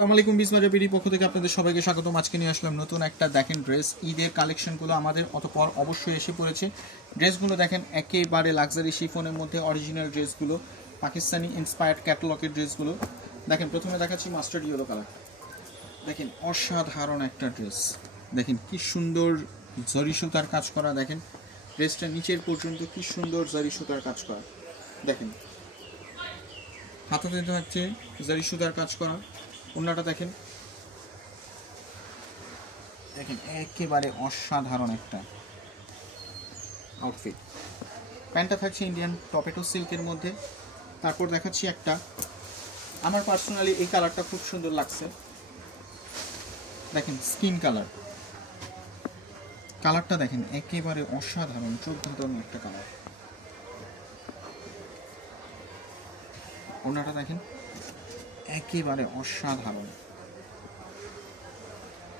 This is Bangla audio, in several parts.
আসসালামু আলাইকুম বিসমাজা বিডি পক্ষ থেকে আপনাদের সবাইকে স্বাগতম। আজকে নিয়ে আসলাম নতুন একটা দেখেন ড্রেস। ঈদের কালেকশনগুলো আমাদের অতপর অবশ্যই এসে পড়েছে। ড্রেসগুলো দেখেন একেবারে লাক্সারি শিফনের মধ্যে অরিজিনাল ড্রেসগুলো, পাকিস্তানি ইন্সপায়ার্ড ক্যাটালগের ড্রেসগুলো। দেখেন প্রথমে দেখাচ্ছি মাস্টার্ড ইয়েলো কালার। দেখেন অসাধারণ একটা ড্রেস, দেখেন কি সুন্দর জরি সুতার কাজ করা। দেখেন ড্রেসটা নিচের পর্যন্ত কি সুন্দর জরি সুতার কাজ করা। দেখেন হাতাতে থাকছে জরি সুতার কাজ করা। ওড়নাটা দেখেন, দেখেন একেবারে অসাধারণ একটা আউটফিট। প্যান্টটা থাকছে ইন্ডিয়ান টপেটো সিল্কের মধ্যে। তারপর দেখাচ্ছি একটা, আমার পার্সোনালি এই কালারটা খুব সুন্দর লাগছে। দেখেন স্কিন কালার, কালারটা দেখেন একেবারে অসাধারণ, চোখ ধাঁধানো একটা কালার। ওড়নাটা দেখেন একেবারে অসাধারণ।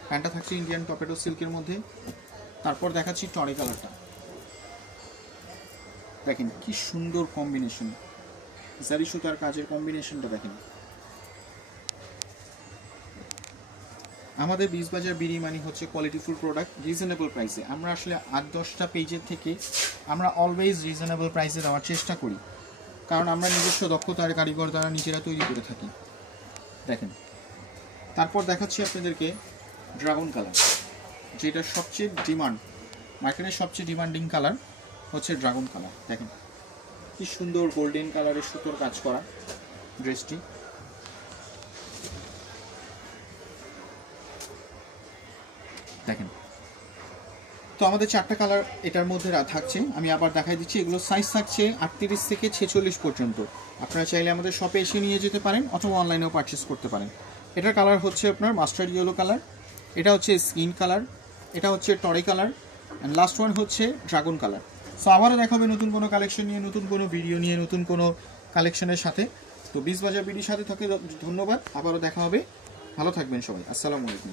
প্যান্টটা থাকছে ইন্ডিয়ান টপেটো সিল্কের মধ্যে। তারপর দেখাচ্ছি টরে কালারটা, দেখেন কি সুন্দর কম্বিনেশন, জারি সুতার কাজের কম্বিনেশনটা দেখেন। আমাদের বিসবাজার বিডি মানি হচ্ছে কোয়ালিটিফুল প্রোডাক্ট রিজনেবল প্রাইসে। আমরা আসলে 8-10টা পেজের থেকে আমরা অলওয়েজ রিজনেবল প্রাইসে দেওয়ার চেষ্টা করি, কারণ আমরা নিজস্ব দক্ষতার কারিগর দ্বারা নিজেরা তৈরি করে থাকি। দেখেন তারপর দেখাচ্ছি আপনাদেরকে ড্রাগন কালার, যেটা সবচেয়ে ডিমান্ড, মার্কেটের সবচেয়ে ডিমান্ডিং কালার হচ্ছে ড্রাগন কালার। দেখেন কি সুন্দর গোল্ডেন কালারের সুতোর কাজ করা ড্রেসটি। দেখেন তো আমাদের 4টা কালার এটার মধ্যে থাকছে। আমি আবার দেখাই দিচ্ছি, এগুলো সাইজ থাকছে 38 থেকে 46 পর্যন্ত। আপনারা চাইলে আমাদের শপে এসে নিয়ে যেতে পারেন অথবা অনলাইনেও পারচেস করতে পারেন। এটার কালার হচ্ছে আপনার মাস্টার্ড ইয়েলো কালার, এটা হচ্ছে স্কিন কালার, এটা হচ্ছে টরে কালার, অ্যান্ড লাস্ট ওয়ান হচ্ছে ড্রাগন কালার। সো আবারও দেখা হবে নতুন কোনো কালেকশন নিয়ে, নতুন কোনো ভিডিও নিয়ে, নতুন কোনো কালেকশনের সাথে। তো বিসবাজার বিডির সাথে থাকে ধন্যবাদ, আবারও দেখা হবে। ভালো থাকবেন সবাই, আসসালামু আলাইকুম।